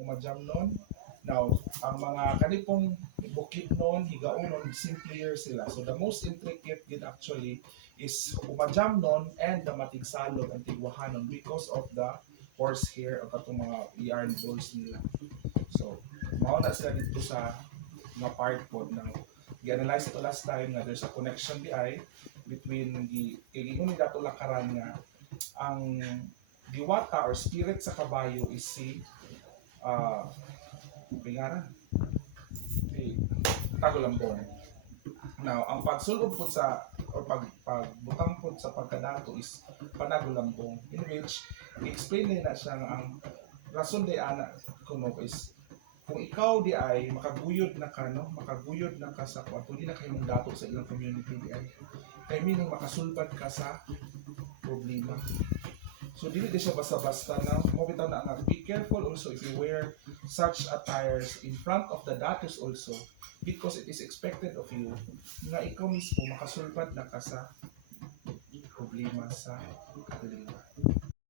umajam nun. Now, ang mga kanipong bukid nun, higaon nun, simpler sila. So the most intricate gid actually is umajam nun and the matigsalog ang tigwahanon because of the horsehair o katong mga yarn balls nila. So, mauna sila dito sa mga part po ng i-analyze ito last time nga there's a connection di ay between the ingon ni dato lakaran nga ang diwata or spirit sa kabayo is si pingaran si Tagulambong. Now, ang pagsulod po sa or pagbutang po sa pagkadato is Panagulambong, in which i-explain nila siya nga ang rason di ana kuno is kung ikaw di ay makaguyod na ka no, makaguyod na ka sa kwarto, di na kayo mong dato sa ilang community di ay kay meaning makasulbad ka sa problema. So dili di siya basta-basta na mo bitaw na nga be careful also if you wear such attires in front of the datos also because it is expected of you nga ikaw mismo makasulbad na ka sa problema sa kaluluwa.